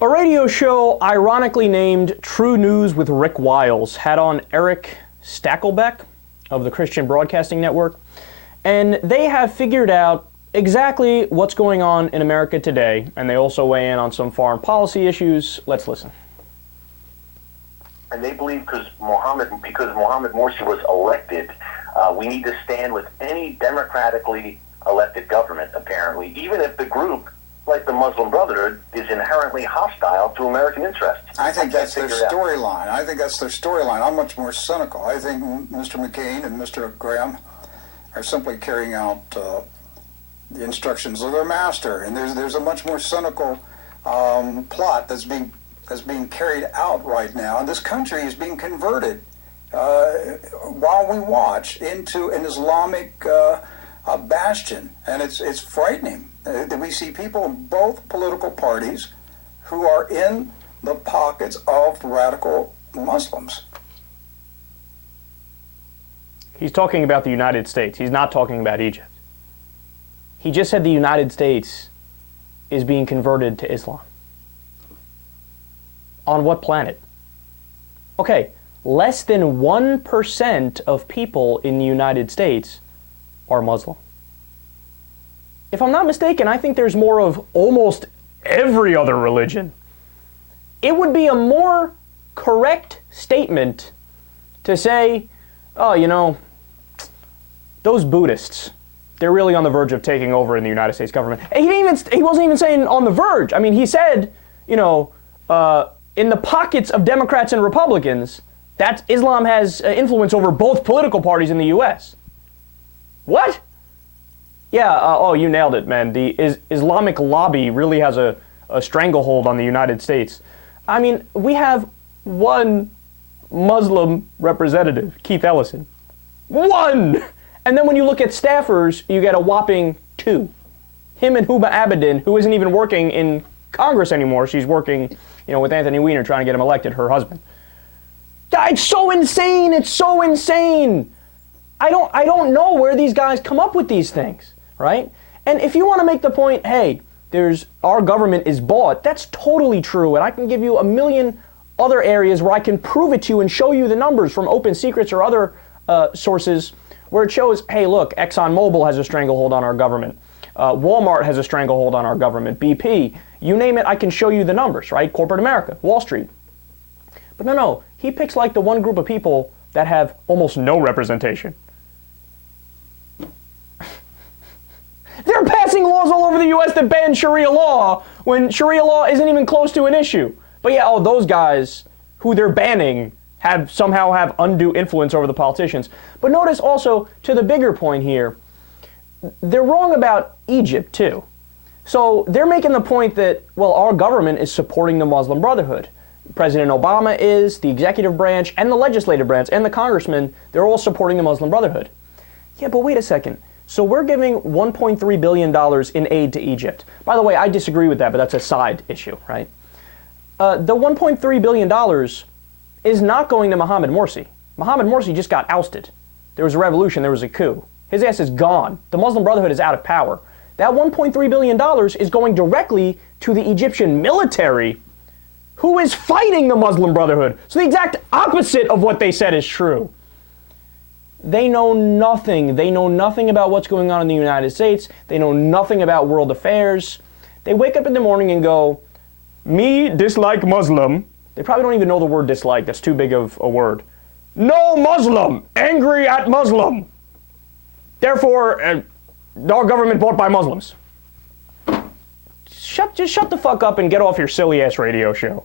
A radio show ironically named True News with Rick Wiles had on Erick Stakelbeck of the Christian Broadcasting Network, and they have figured out exactly what's going on in America today, and they also weigh in on some foreign policy issues. Let's listen. And they believe because Mohammed Morsi was elected, we need to stand with any democratically elected government, apparently, even if the group, like the Muslim Brotherhood, is inherently hostile to American interests. I think that's their storyline. I'm much more cynical. I think Mr. McCain and Mr. Graham are simply carrying out the instructions of their master, and there's a much more cynical plot that's being carried out right now, and this country is being converted while we watch into an Islamic bastion, and it's frightening. We see people in both political parties who are in the pockets of radical Muslims. He's talking about the United States. He's not talking about Egypt. He just said the United States is being converted to Islam. On what planet? Okay, less than 1% of people in the United States are Muslim. If I'm not mistaken, I think there's more of almost every other religion. It would be a more correct statement to say, oh, you know, those Buddhists, they're really on the verge of taking over in the United States government. He wasn't even saying on the verge. I mean, he said, you know, in the pockets of Democrats and Republicans, that Islam has influence over both political parties in the U.S. What? Yeah, you nailed it, man. The Islamic lobby really has a stranglehold on the United States. I mean, we have one Muslim representative, Keith Ellison. One! And then when you look at staffers, you get a whopping 2. Him and Huba Abedin, who isn't even working in Congress anymore. She's working, you know, with Anthony Weiner trying to get him elected, her husband. It's so insane! It's so insane! I don't know where these guys come up with these things. Right? And if you want to make the point, hey, our government is bought, that's totally true. And I can give you a million other areas where I can prove it to you and show you the numbers from Open Secrets or other sources where it shows, hey, look, ExxonMobil has a stranglehold on our government. Walmart has a stranglehold on our government. BP, you name it, I can show you the numbers, right? Corporate America, Wall Street. But no, he picks like the one group of people that have almost no representation. They're passing laws all over the U.S. that ban Sharia law when Sharia law isn't even close to an issue. But yeah, those guys who they're banning somehow have undue influence over the politicians. But notice also, to the bigger point here, they're wrong about Egypt too. So they're making the point that, well, our government is supporting the Muslim Brotherhood. President Obama is, the executive branch, and the legislative branch, and the congressmen, they're all supporting the Muslim Brotherhood. Yeah, but wait a second. So we're giving $1.3 billion in aid to Egypt. By the way, I disagree with that, but that's a side issue, right? The $1.3 billion is not going to Mohammed Morsi. Mohammed Morsi just got ousted. There was a revolution, there was a coup. His ass is gone. The Muslim Brotherhood is out of power. That $1.3 billion is going directly to the Egyptian military, who is fighting the Muslim Brotherhood. So the exact opposite of what they said is true. They know nothing. They know nothing about what's going on in the United States. They know nothing about world affairs. They wake up in the morning and go, me dislike Muslim. They probably don't even know the word dislike. That's too big of a word. No Muslim. Angry at Muslim. Therefore, our government bought by Muslims. Just shut the fuck up and get off your silly ass radio show.